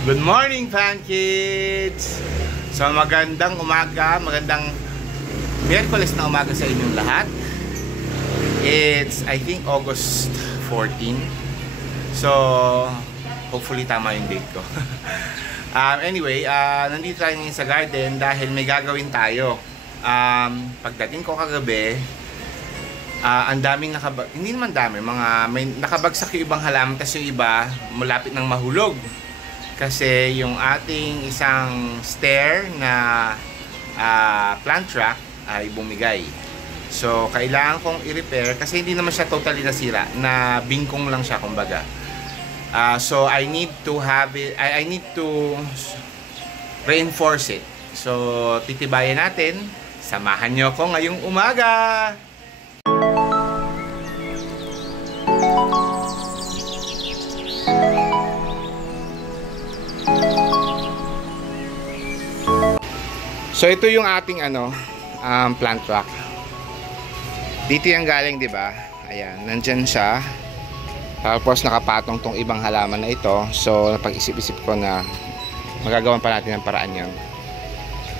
Good morning, fan kids! So magandang umaga, magandang Miyerkules na umaga sa inyong lahat. It's, I think, August 14. So, hopefully tama yung date ko. Anyway, nandito tayo ngayon sa garden dahil may gagawin tayo. Pagdating ko kagabi, ang daming hindi naman dami, may nakabagsak yung ibang halaman, kasi yung iba malapit ng mahulog. Kasi yung ating isang stair na plant rack ay bumigay. So, kailangan kong i-repair kasi hindi naman siya totally nasira, na bingkong lang siya kumbaga. So, I need to have it, I need to reinforce it. So, titibayan natin. Samahan nyo ako ngayong umaga! So ito yung ating plant rack. Dito yung galing, 'di ba? Ayan, nandiyan siya. Tapos nakapatong tong ibang halaman na ito. So napag-isip-isip ko na magagawan pa natin ng paraan 'yon.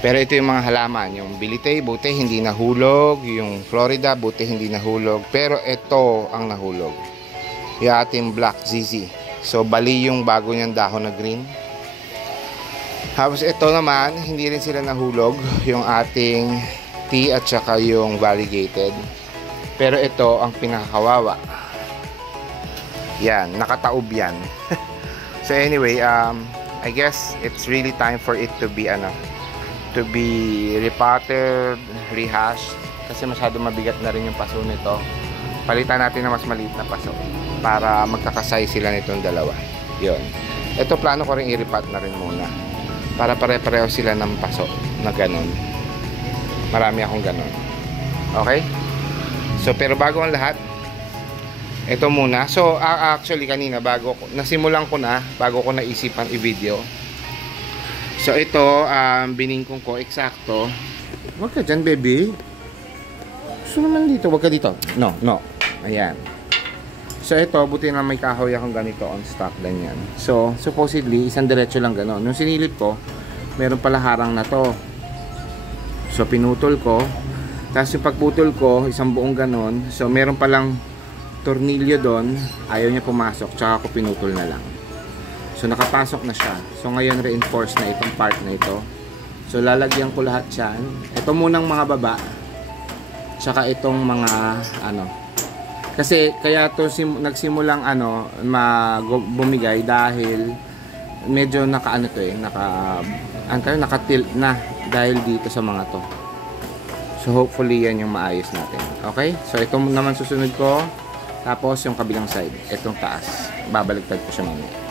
Pero ito yung mga halaman, yung bilite, buti hindi nahulog, yung Florida, buti hindi nahulog, pero ito ang nahulog. Yung ating black ZZ. So bali yung bago niyang dahon na green. Tapos ito naman, hindi rin sila nahulog, yung ating tea at saka yung variegated. Pero ito ang pinakakawawa. Yan, nakataob yan. So anyway, I guess it's really time for it to be repotted, rehashed, kasi masyado mabigat na rin yung paso nito. Palitan natin na mas maliit na paso para magkakasay sila nitong dalawa. Yun. Ito plano ko rin i-repot na rin muna, para pare-pareho sila ng paso na ganun. Marami akong ganun. Okay? So, pero bago ang lahat, ito muna. So, actually kanina, nasimulan ko na, bago ko naisipan i-video. So, ito, biningkong ko, eksakto. Huwag ka dyan, baby. Gusto naman dito, huwag ka dito. No. Ayan. So ito, buti na may kahoy akong ganito on stock, ganyan. So supposedly isang diretso lang gano'n. Nung sinilip ko, meron pala harang na to. So pinutol ko. Tapos yung pagputol ko, isang buong gano'n. So meron palang tornilyo doon, ayaw niya pumasok, tsaka ako pinutol na lang. So nakapasok na siya. So ngayon reinforce na itong part na ito. So lalagyan ko lahat yan. Ito munang mga baba, tsaka itong mga kasi kaya to nagsimulang bumigay dahil medyo naka-tilt na dahil dito sa mga to. So hopefully yan yung maayos natin. Okay? So ito naman susunod ko. Tapos yung kabilang side, itong taas. Babaliktad ko siya mamaya.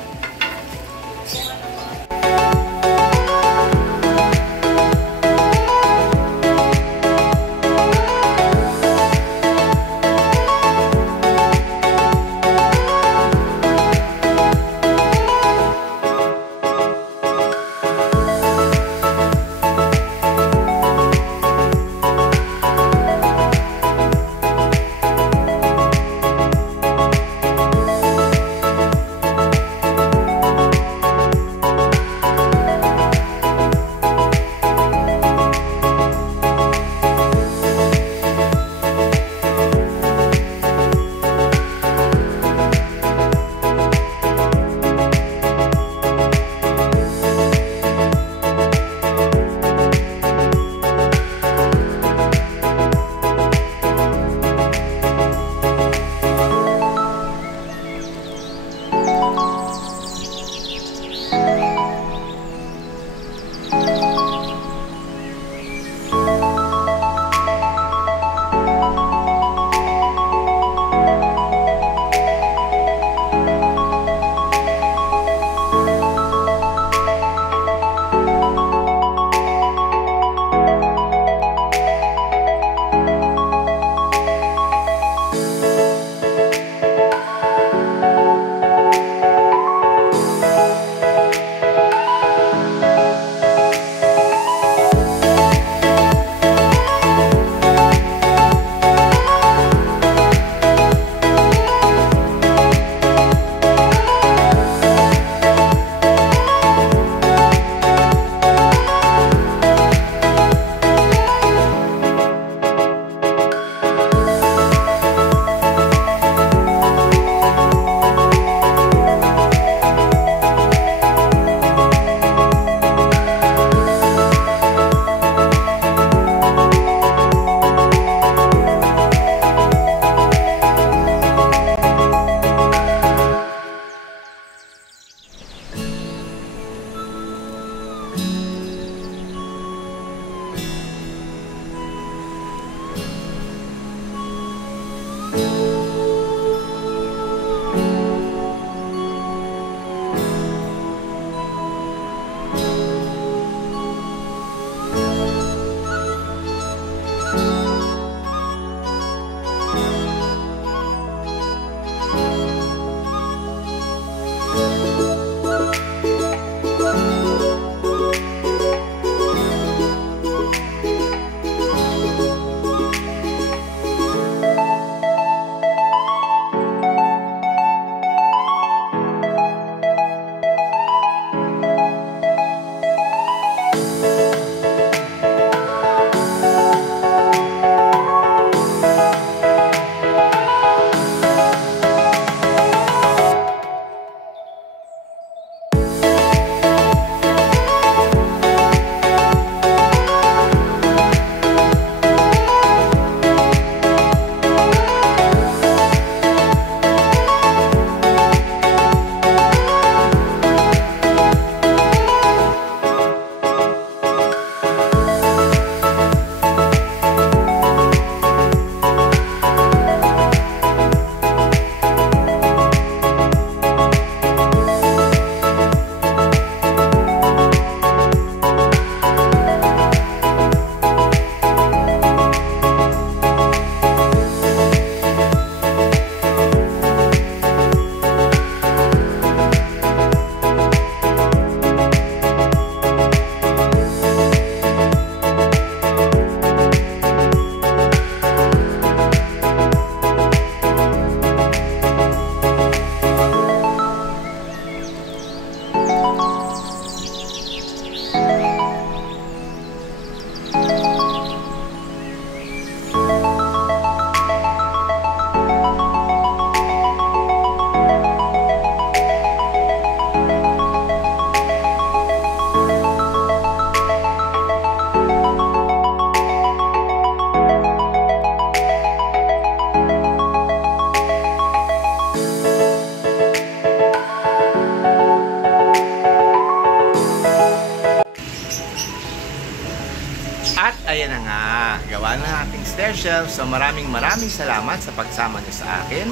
At ayan na nga, gawa na ating stair shelf. So maraming salamat sa pagsama niyo sa akin.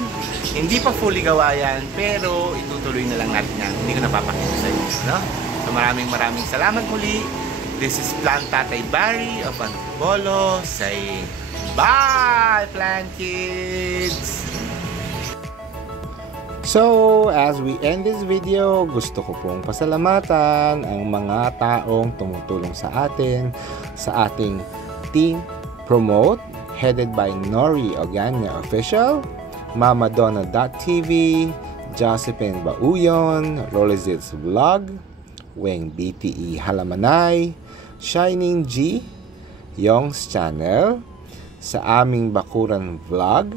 Hindi pa fully gawa yan, pero itutuloy na lang natin yan. Hindi ko napapakita sa inyo, no? So maraming salamat muli. This is Plant Tatay Barry of Antipolo. Say bye, Plant Kids! So, as we end this video, gusto ko pong pasalamatan ang mga taong tumutulong sa atin, sa ating Team Promote, headed by Nori Oganya Official, Mamadonna.tv, Josephine Bauyon, Rolizits Vlog, Weng BTE Halamanay, Shining G, Yong's Channel, sa aming Bakuran Vlog,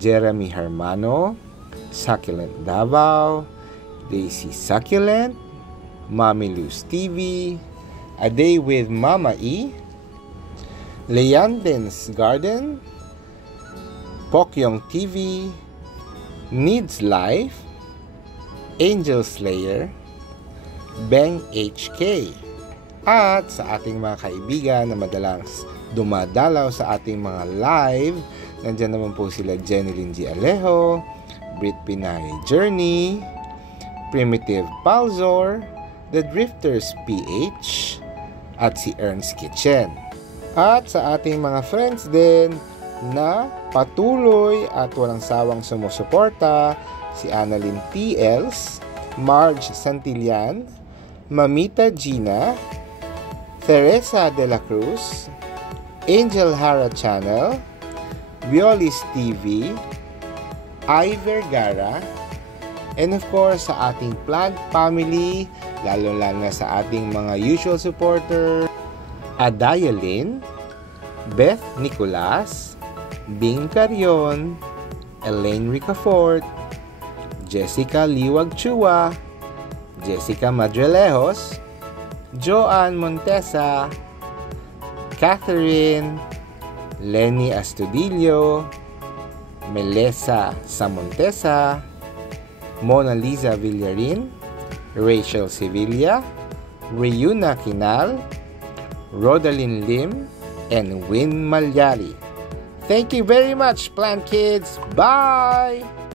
Jeremy Hermano, Succulent Davao, Daisy Succulent, Mami Luz TV, A Day with Mama E, Leandens Garden, Pokyong TV, Needs Life, Angel Slayer, Beng HK, at sa ating mga kaibigan na madalas dumadalaw sa ating mga live, nandyan naman po sila Jenilyn G. Alejo, Brit Pinay Journey, Primitive Palzor, The Drifters PH, at si Ernst Kitchen. At sa ating mga friends din na patuloy at walang sawang sumusuporta, si Annalyn TLs, Marge Santillan, Mamita Gina, Teresa de la Cruz, Angel Hara Channel, Violis TV, I Vergara, and of course sa ating Plant family, lalo na sa ating mga usual supporter, Adaya Lynn, Beth Nicolas, Bing Carion, Elaine Ricafort, Jessica Liwag Chua, Jessica Madrelejos, Joanne Montesa, Catherine, Lenny Astudillo, Melissa Samontesa, Mona Lisa Villarin, Rachel Sevilla, Riuna Kinal, Rodalyn Lim, and Win Malyali. Thank you very much, Plant Kids. Bye!